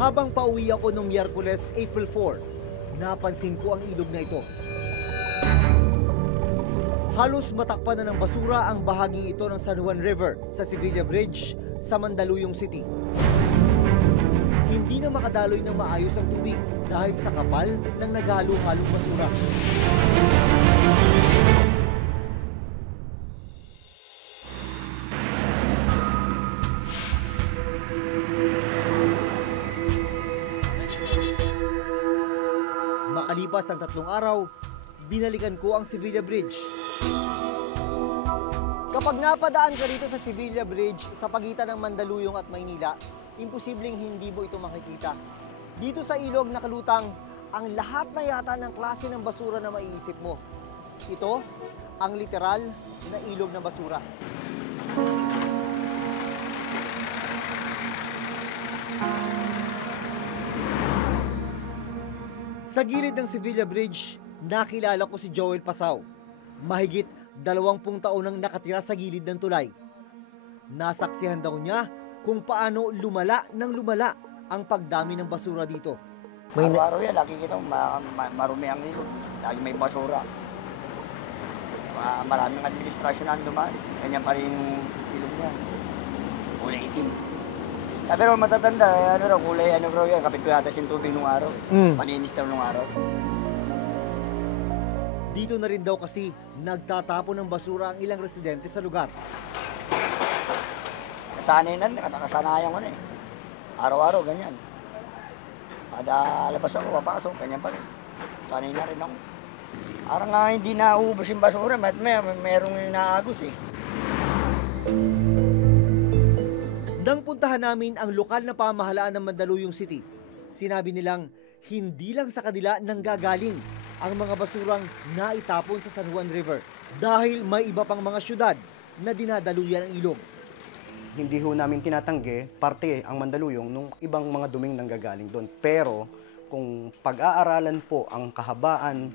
Habang pauwi ako noong Miyerkules, April 4, napansin ko ang ilog na ito. Halos matakpan na ng basura ang bahaging ito ng San Juan River sa Sevilla Bridge sa Mandaluyong City. Hindi na makadaloy ng maayos ang tubig dahil sa kapal ng naghalo-halong basura. Makalipas ang 3 araw, binalikan ko ang Sevilla Bridge. Kapag napadaan ka rito sa Sevilla Bridge sa pagitan ng Mandaluyong at Maynila, imposibleng hindi mo ito makikita. Dito sa ilog nakalutang ang lahat na yata ng klase ng basura na maiisip mo. Ito ang literal na ilog ng basura. Sa gilid ng Sevilla Bridge, nakilala ko si Joel Pasao. Mahigit 20 taon nang nakatira sa gilid ng tulay. Nasaksihan daw niya kung paano lumala ang pagdami ng basura dito. Araw-araw yan, lagi kita marumi ang ilog. Lagi may basura. Maraming administrasyon na dumaan. Ganyan pa rin yung ilog niya. Kulay itim. Pero matatanda, kulay yan. Kapit ko yata yung tubig nung araw. Paninis daw nung araw. Dito na rin daw kasi nagtatapon ng basura ang ilang residente sa lugar. Nasanay na, nakasanayan ko na eh. Araw-araw, ganyan. Kada labas ako, papasok, ganyan pa rin. Sanay na rin ako. Parang nga hindi nauubos yung basura, merong inaagos eh. Nang puntahan namin ang lokal na pamahalaan ng Mandaluyong City, sinabi nilang hindi lang sa kanila nanggagaling ang mga basurang naitapon sa San Juan River dahil may iba pang mga syudad na dinadaluyan ang ilog. Hindi ho namin tinatanggi, parte ang Mandaluyong nung ibang mga duming nanggagaling doon. Pero kung pag-aaralan po ang kahabaan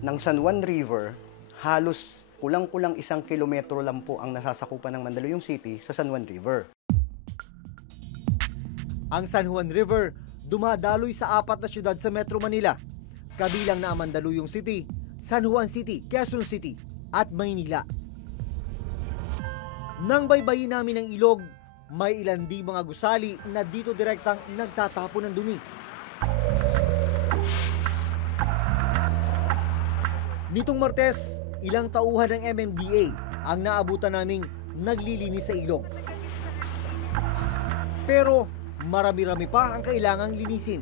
ng San Juan River, halos kulang-kulang 1 kilometro lang po ang nasasakupan ng Mandaluyong City sa San Juan River. Ang San Juan River dumadaloy sa 4 na syudad sa Metro Manila, kabilang na ang Mandaluyong City, San Juan City, Quezon City at Maynila. Nang baybayin namin ang ilog, may ilan di mga gusali na dito direktang nagtatapon ng dumi. Nitong Martes, ilang tauhan ng MMDA ang naabutan naming naglilinis sa ilog. Pero marami-rami pa ang kailangang linisin.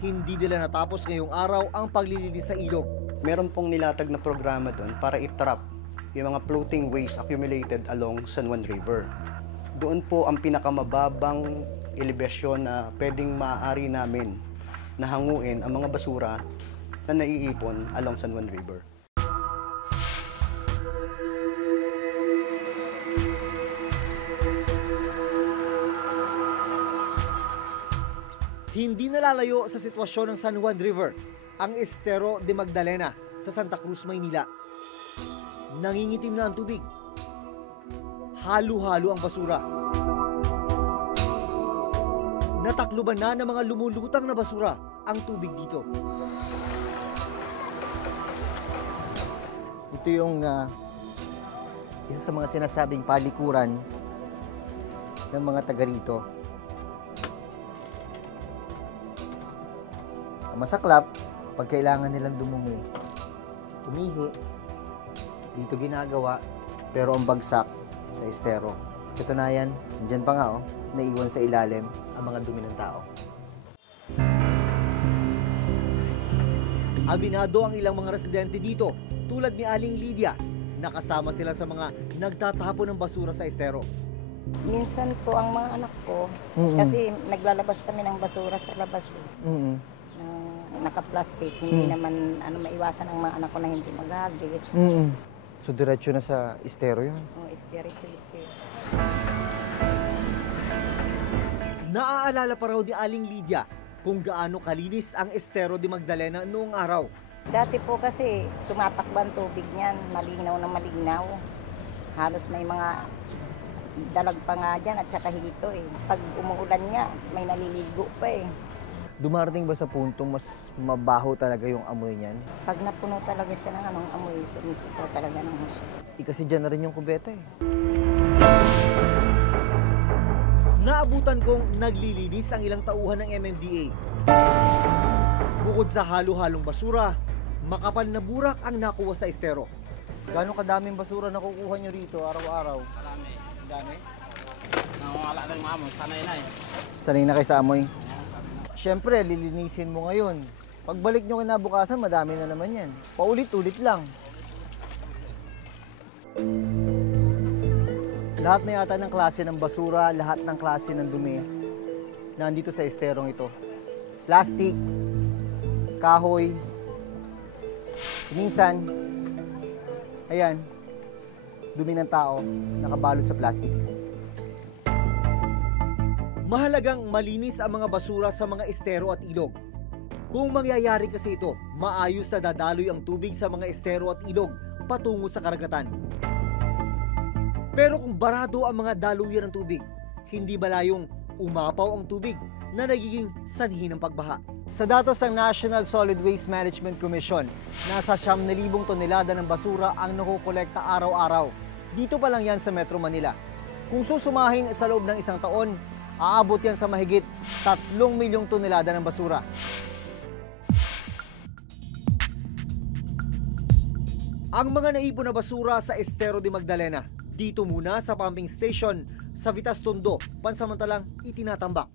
Hindi nila natapos ngayong araw ang paglilinis sa ilog. Meron pong nilatag na programa doon para i-trap yung mga floating waste accumulated along San Juan River. Doon po ang pinakamababang elevasyon na pwedeng maaari namin na hanguin ang mga basura na naiipon along San Juan River. Hindi nalalayo sa sitwasyon ng San Juan River ang Estero de Magdalena sa Santa Cruz, Maynila. Nangingitim na ang tubig. Halo-halo ang basura. Natakluban na ng mga lumulutang na basura ang tubig dito. Ito yung isa sa mga sinasabing palikuran ng mga taga rito. Masaklap, pag kailangan nilang umihi, dito ginagawa, pero ang bagsak sa estero. Katunayan, dyan pa nga naiwan sa ilalim ang mga dumi ng tao. Aminado ang ilang mga residente dito, tulad ni Aling Lydia, nakasama sila sa mga nagtatapon ng basura sa estero. Minsan po ang mga anak ko, kasi naglalabas kami ng basura sa labas. Naka-plastic, hindi naman maiwasan ng mga anak ko na hindi maghagis. So diretso na sa estero yun? Oo, diretso sa estero. Naaalala pa raw ni Aling Lydia kung gaano kalinis ang Estero de Magdalena noong araw. Dati po kasi tumatakban tubig niyan, malinaw na malinaw. Halos may mga dalag pa nga dyan at saka hito eh. Pag umuulan nga, may naliligo pa eh. Dumarating ba sa puntong mas mabaho talaga yung amoy niyan? Pag napuno talaga siya ng anong amoy, sumisipaw talaga ng husto. Kasi dyan na rin yung kubeta eh. Naabutan kong naglilinis ang ilang tauhan ng MMDA. Bukod sa halo-halong basura, makapal na burak ang nakuha sa estero. Gano'ng kadaming basura nakukuha nyo rito araw-araw? Marami. Dami. Nawawala na yung amoy. Sanay na eh. Sanay na kayo sa amoy? Siyempre, lilinisin mo ngayon. Pagbalik nyo kinabukasan, madami na naman yan. Paulit-ulit lang. Lahat na yata ng klase ng basura, lahat ng klase ng dumi, nandito sa esterong ito. Plastic, kahoy, minsan, ayan, dumi ng tao, nakabalot sa plastic. Mahalagang malinis ang mga basura sa mga estero at ilog. Kung mangyayari kasi ito, maayos na dadaloy ang tubig sa mga estero at ilog patungo sa karagatan. Pero kung barado ang mga daluyan ng tubig, hindi malayong umapaw ang tubig na nagiging sanhi ng pagbaha. Sa datos ng National Solid Waste Management Commission, nasa 9,000 tonelada ng basura ang nakukolekta araw-araw. Dito pa lang yan sa Metro Manila. Kung susumahin sa loob ng isang taon, aabot yan sa mahigit 3 milyong tonelada ng basura. Ang mga naipon na basura sa Estero de Magdalena, dito muna sa pumping station sa Vitas Tondo, pansamantalang itinatambak.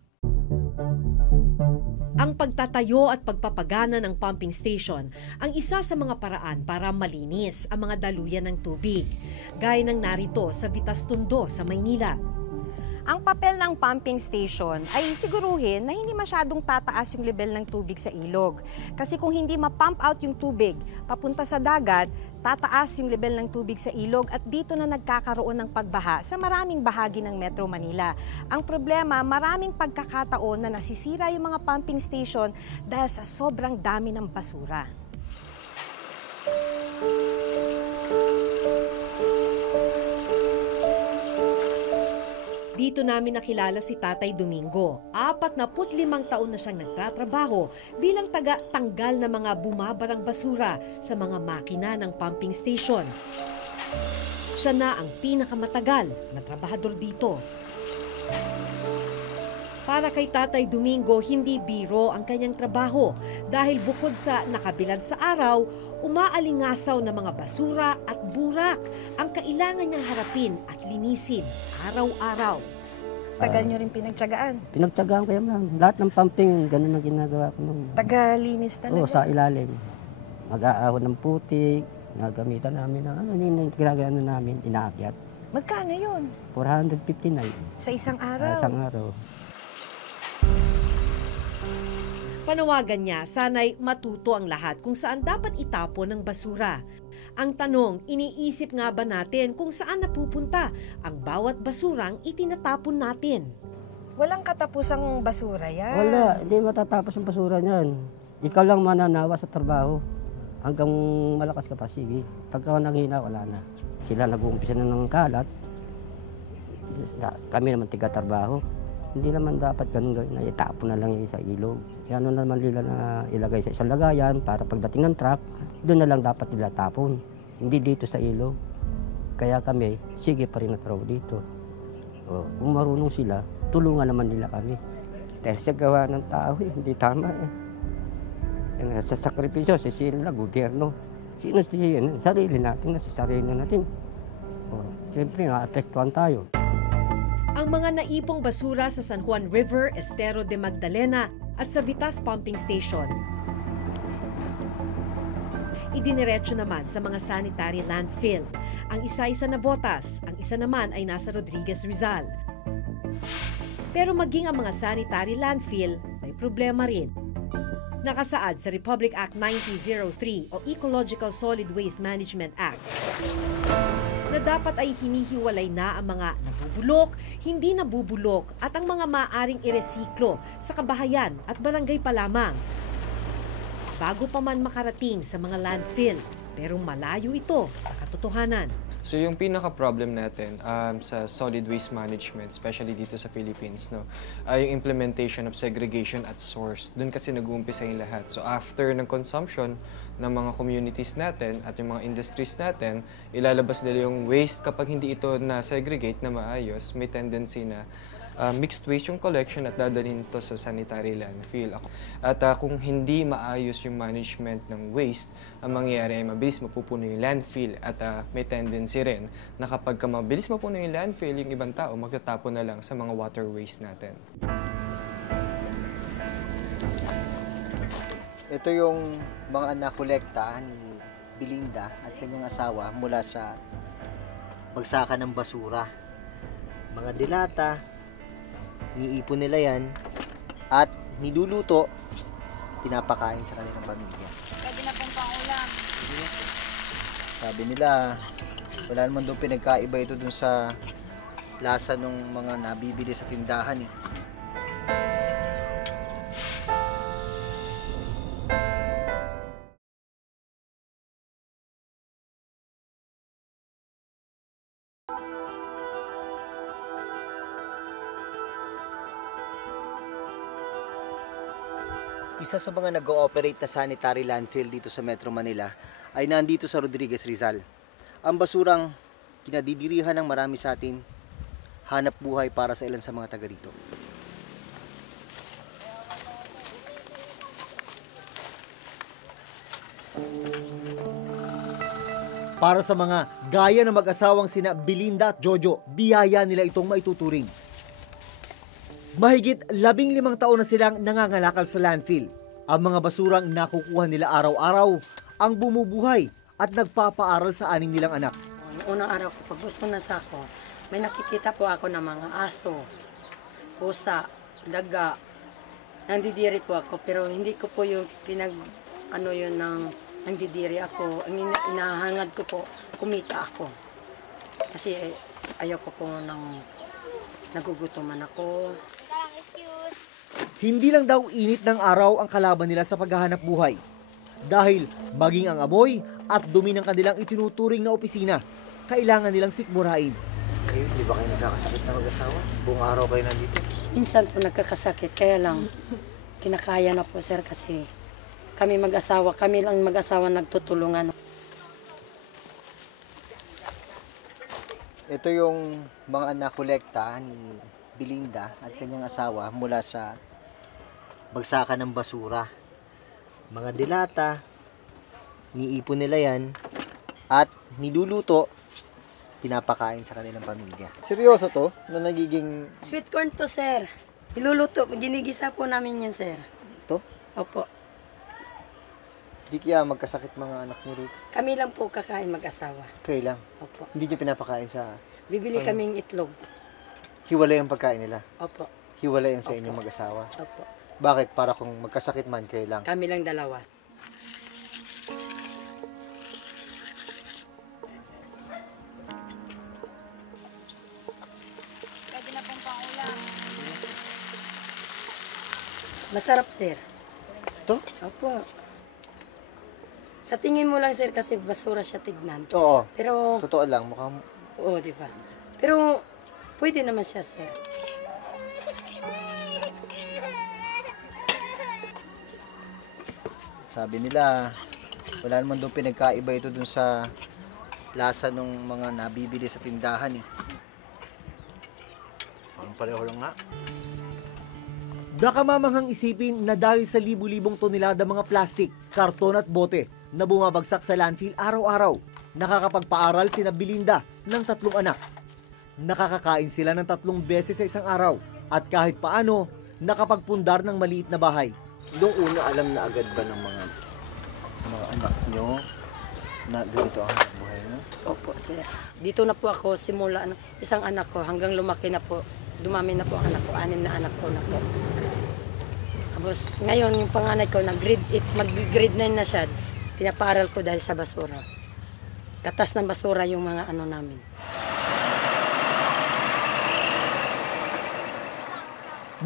Ang pagtatayo at pagpapagana ng pumping station ang isa sa mga paraan para malinis ang mga daluyan ng tubig, gaya ng narito sa Vitas Tondo sa Maynila. Ang papel ng pumping station ay siguruhin na hindi masyadong tataas yung level ng tubig sa ilog. Kasi kung hindi ma-pump out yung tubig papunta sa dagat, tataas yung level ng tubig sa ilog at dito na nagkakaroon ng pagbaha sa maraming bahagi ng Metro Manila. Ang problema, maraming pagkakataon na nasisira yung mga pumping station dahil sa sobrang dami ng basura. Dito namin nakilala si Tatay Domingo. 45 taon na siyang nagtatrabaho bilang taga-tanggal na mga bumabarang basura sa mga makina ng pumping station. Siya na ang pinakamatagal na trabahador dito. Para kay Tatay Domingo, hindi biro ang kanyang trabaho dahil bukod sa nakabilad sa araw, umaalingasaw na mga basura at burak ang kailangan niyang harapin at linisin araw-araw. Tagal nyo rin pinagtyagaan. Pinagtyagaan ko yan, ma'am. Lahat ng pumping, ganun ang ginagawa ko nung. Tagalinis talaga. Oo, sa ilalim. Mag-aahon ng putik, nagamitan namin ng ginagawa namin, inaakyat. Magkano yun? 459 Sa isang araw? isang araw. Panawagan niya, sana'y matuto ang lahat kung saan dapat itapon ang basura. Ang tanong, iniisip nga ba natin kung saan napupunta ang bawat basurang itinatapon natin? Walang katapusang basura yan. Wala, hindi matatapos ang basura niyan. Ikaw lang mananawa sa trabaho. Hanggang malakas ka pa, sige. Pagka nanghina, wala na. Sila nag-uumpisa na ng kalat. Kami naman tiga-trabaho. Hindi naman dapat ganun gawin na itapon na lang yung sa ilog. Yan naman nila na ilagay sa isang lagayan para pagdating ng truck, doon na lang dapat nila tapon. Hindi dito sa ilog. Kaya kami, sige pa rin na trabaho dito. O, kung marunong sila, tulungan naman nila kami. Dahil sa gawa ng tao, hindi tama eh. Sa sakripisyo, sila, gobyerno. Sino siya? Sarili natin, nasa sarili natin. O, siyempre, naapektuhan tayo. Ang mga naipong basura sa San Juan River, Estero de Magdalena at sa Vitas Pumping Station, idiniretso naman sa mga sanitary landfill. Ang isa ay sa Navotas, ang isa naman ay nasa Rodriguez Rizal. Pero maging ang mga sanitary landfill, may problema rin. Nakasaad sa Republic Act 9003 o Ecological Solid Waste Management Act na dapat ay hinihiwalay na ang mga nabubulok, hindi nabubulok at ang mga maaring iresiklo sa kabahayan at barangay pa lamang. Bago pa man makarating sa mga landfill, pero malayo ito sa katotohanan. So yung pinaka-problem natin sa solid waste management, especially dito sa Philippines, no, ay yung implementation of segregation at source. Doon kasi nag-uumpisa yung lahat. So after ng consumption ng mga communities natin at yung mga industries natin, ilalabas nila yung waste. Kapag hindi ito na-segregate na maayos, may tendency na mixed waste yung collection at dadalhin ito sa sanitary landfill. At kung hindi maayos yung management ng waste, ang mangyayari ay mabilis mapupuno yung landfill at may tendency rin na kapag mabilis mapuno yung landfill, yung ibang tao magtatapon na lang sa mga waterways natin. Ito yung mga nakolekta ni Belinda at kanyang asawa mula sa bagsakan ng basura. Mga dilata, niipon nila yan at niluluto, pinapakain sa kanilang pamilya. Pwede na pong pangulam. Sabi nila, wala naman doon pinagkaiba ito dun sa lasa ng mga nabibili sa tindahan eh. Isa sa mga nag-ooperate na sanitary landfill dito sa Metro Manila ay nandito sa Rodriguez, Rizal. Ang basurang kinadidirihan ng marami sa atin, hanap buhay para sa ilan sa mga taga rito. Para sa mga gaya ng mag-asawang sina Belinda at Jojo, biyaya nila itong maituturing. Mahigit 15 taon na silang nangangalakal sa landfill. Ang mga basurang nakukuha nila araw-araw ang bumubuhay at nagpapaaral sa aning nilang anak. Noong unang araw ko, pagbus ko na sako, may nakikita po ako ng mga aso, pusa, daga. Nandidiri po ako, pero hindi ko po yung nandidiri ako. Ang inahangad ko po, kumita ako. Kasi ayoko po nagugutuman ako. Hindi lang daw init ng araw ang kalaban nila sa paghahanap buhay. Dahil maging ang amoy at dumi ng kanilang itinuturing na opisina, kailangan nilang sikmurain. Kayo, di ba kayo nagkakasakit na mag-asawa? Buong araw kayo nandito? Minsan po nagkakasakit, kaya lang kinakaya na po sir kasi kami lang mag-asawa nagtutulungan. Ito yung mga nakolekta ni Belinda at kanyang asawa mula sa bagsakan ng basura. Mga dilata, niipon nila yan at niluluto, pinapakain sa kanilang pamilya. Seryoso to na nagiging... Sweet corn to sir. Iluluto, ginigisa po namin yan sir. To? Opo. Di kaya magkasakit mga anak niyo rito? Kami lang po kakain mag-asawa. Kayo lang? Opo. Hindi niyo pinapakain sa... Bibili kaming itlog. Hiwalay ang pagkain nila? Opo. Hiwalay ang sa inyong mag-asawa? Opo. Bakit? Para kung magkasakit man, kayo lang? Kami lang dalawa. Pwede na pong pangulam. Masarap sir. Ito? Opo. Sa tingin mo lang sir kasi basura siya tignan. Oo. Pero, Totoo lang, mukhang... oo di ba? Pero, pwede naman siya sir. Sabi nila, wala naman doon pinagkaiba ito dun sa lasa ng mga nabibili sa tindahan eh. Ang pareho lang nga. Nakamamanghang isipin na dahil sa libu-libong tonelada mga plastik, karton at bote na bumabagsak sa landfill araw-araw, nakakapagpaaral sina Belinda ng 3 anak. Nakakakain sila ng 3 beses sa isang araw at kahit paano, nakapagpundar ng maliit na bahay. Noong una, alam na agad ba ng mga anak nyo na ganito ang buhay nyo? Opo sir. Dito na po ako simula isang anak ko hanggang lumaki na po. Dumami na po ang anak ko, 6 na anak ko na po. Tapos ngayon yung panganay ko nag-grade 8, mag-grade 9 na siya. Pinapaaral ko dahil sa basura. Katas ng basura yung mga namin.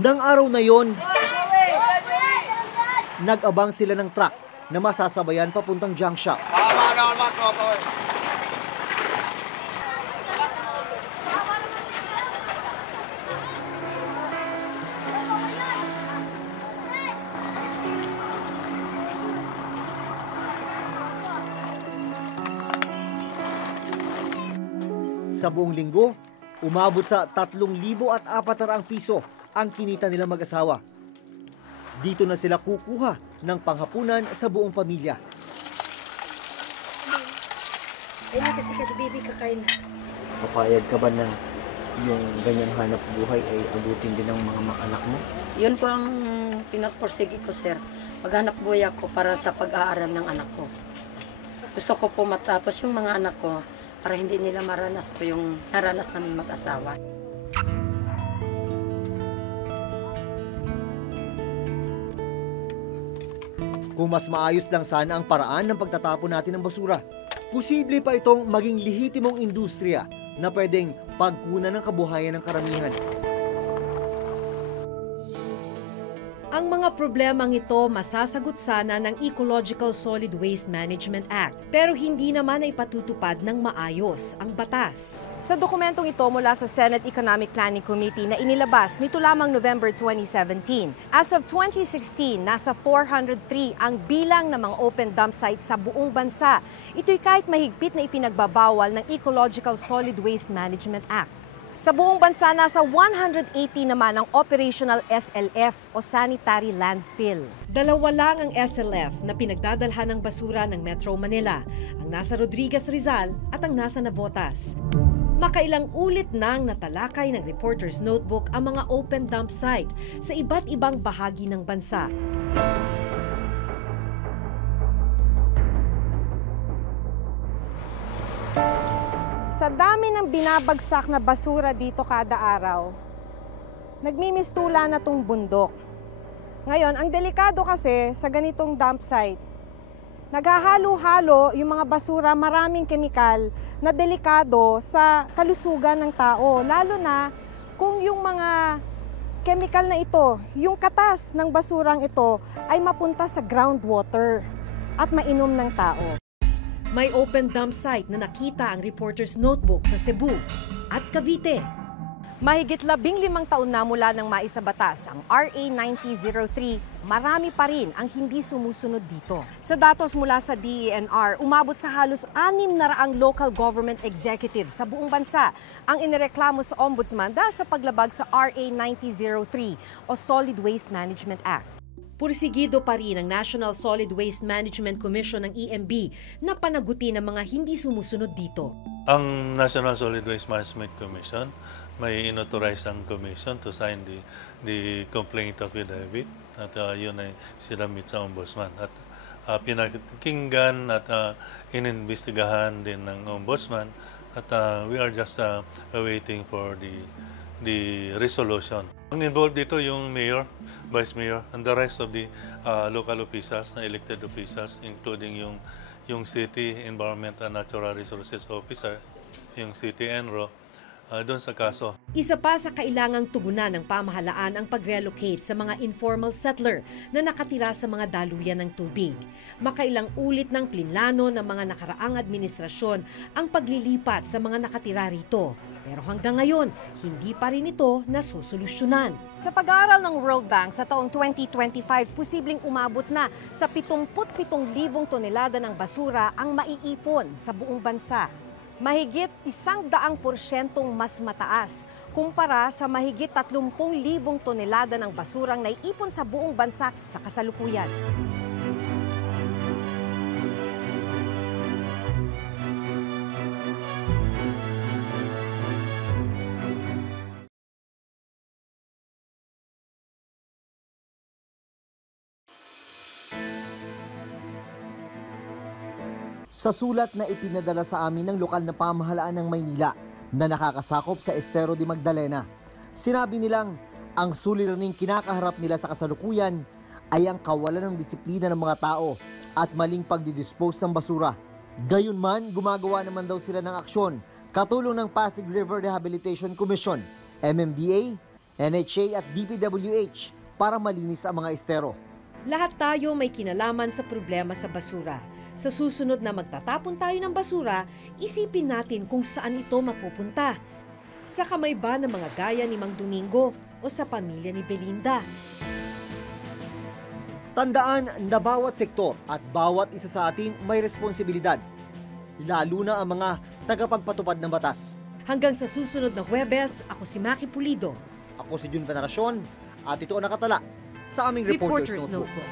Nang araw na yon, nag-abang sila ng truck na masasabayan papuntang junk shop. Sa buong linggo, umabot sa 3,400 piso ang kinita nilang mag-asawa. Dito na sila kukuha ng panghapunan sa buong pamilya. Ayun kasi baby, kakain na. Papayag ka ba na yung ganyang hanap buhay ay abutin din ng mga anak mo? Yun po ang pinagporsige ko, sir. Maghanap buhay ako para sa pag-aaral ng anak ko. Gusto ko po matapos yung mga anak ko para hindi nila maranas po yung naranas namin mag-asawa. Kung mas maayos lang sana ang paraan ng pagtatapon natin ng basura, posible pa itong maging lehitimong industriya na pwedeng pagkunan ng kabuhayan ng karamihan. Ang mga problemang ito masasagot sana ng Ecological Solid Waste Management Act, pero hindi naman ay patutupad ng maayos ang batas. Sa dokumentong ito mula sa Senate Economic Planning Committee na inilabas nito lamang November 2017, as of 2016, nasa 403 ang bilang ng mga open dump sites sa buong bansa. Ito'y kahit mahigpit na ipinagbabawal ng Ecological Solid Waste Management Act. Sa buong bansa, nasa 180 naman ang operational SLF o sanitary landfill. 2 lang ang SLF na pinagdadalhan ng basura ng Metro Manila, ang nasa Rodriguez Rizal at ang nasa Navotas. Makailang ulit nang natalakay ng Reporter's Notebook ang mga open dump site sa iba't ibang bahagi ng bansa. Sa dami ng binabagsak na basura dito kada araw, nagmimistula na tong bundok. Ngayon, ang delikado kasi sa ganitong dump site, naghahalo-halo yung mga basura, maraming kemikal na delikado sa kalusugan ng tao. Lalo na kung yung mga kemikal na ito, yung katas ng basurang ito ay mapunta sa groundwater at mainom ng tao. May open dump site na nakita ang Reporter's Notebook sa Cebu at Cavite. Mahigit 15 taon na mula nang maisabatas ang RA 9003, marami pa rin ang hindi sumusunod dito. Sa datos mula sa DENR, umabot sa halos 600 local government executives sa buong bansa ang inireklamo sa Ombudsman dahil sa paglabag sa RA 9003 o Solid Waste Management Act. Pursigido pa rin ang National Solid Waste Management Commission ng EMB na panagutin ang mga hindi sumusunod dito. Ang National Solid Waste Management Commission may inauthorize ang commission to sign the complaint of affidavit at yun ay sinamit sa Ombudsman. At pinakinggan at ininvestigahan din ng Ombudsman at we are just awaiting for the resolution. Ang involved dito yung mayor, vice mayor, and the rest of the local officials, na elected officials, including yung city environment and natural resources officer, yung city enro, doon sa kaso. Isa pa sa kailangang tugunan ng pamahalaan ang pag-relocate sa mga informal settler na nakatira sa mga daluyan ng tubig. Makailang ulit ng plinano ng mga nakaraang administrasyon ang paglilipat sa mga nakatira rito. Pero hanggang ngayon, hindi pa rin ito nasusolusyonan. Sa pag-aaral ng World Bank sa taong 2025, posibleng umabot na sa 77,000 tonelada ng basura ang maiipon sa buong bansa. Mahigit 100% mas mataas kumpara sa mahigit 30,000 tonelada ng basurang naiipon sa buong bansa sa kasalukuyan. Sa sulat na ipinadala sa amin ng lokal na pamahalaan ng Maynila na nakakasakop sa Estero de Magdalena, sinabi nilang ang suliraning kinakaharap nila sa kasalukuyan ay ang kawalan ng disiplina ng mga tao at maling pagdidispose ng basura. Gayunman, gumagawa naman daw sila ng aksyon katulong ng Pasig River Rehabilitation Commission, MMDA, NHA at DPWH para malinis ang mga estero. Lahat tayo may kinalaman sa problema sa basura. Sa susunod na magtatapon tayo ng basura, isipin natin kung saan ito mapupunta. Sa kamay ba ng mga gaya ni Mang Domingo o sa pamilya ni Belinda? Tandaan na bawat sektor at bawat isa sa atin may responsibilidad, lalo na ang mga tagapagpatupad ng batas. Hanggang sa susunod na Huwebes, ako si Maki Pulido. Ako si Jun Veneracion at ito ang nakatala sa aming Reporter's Notebook.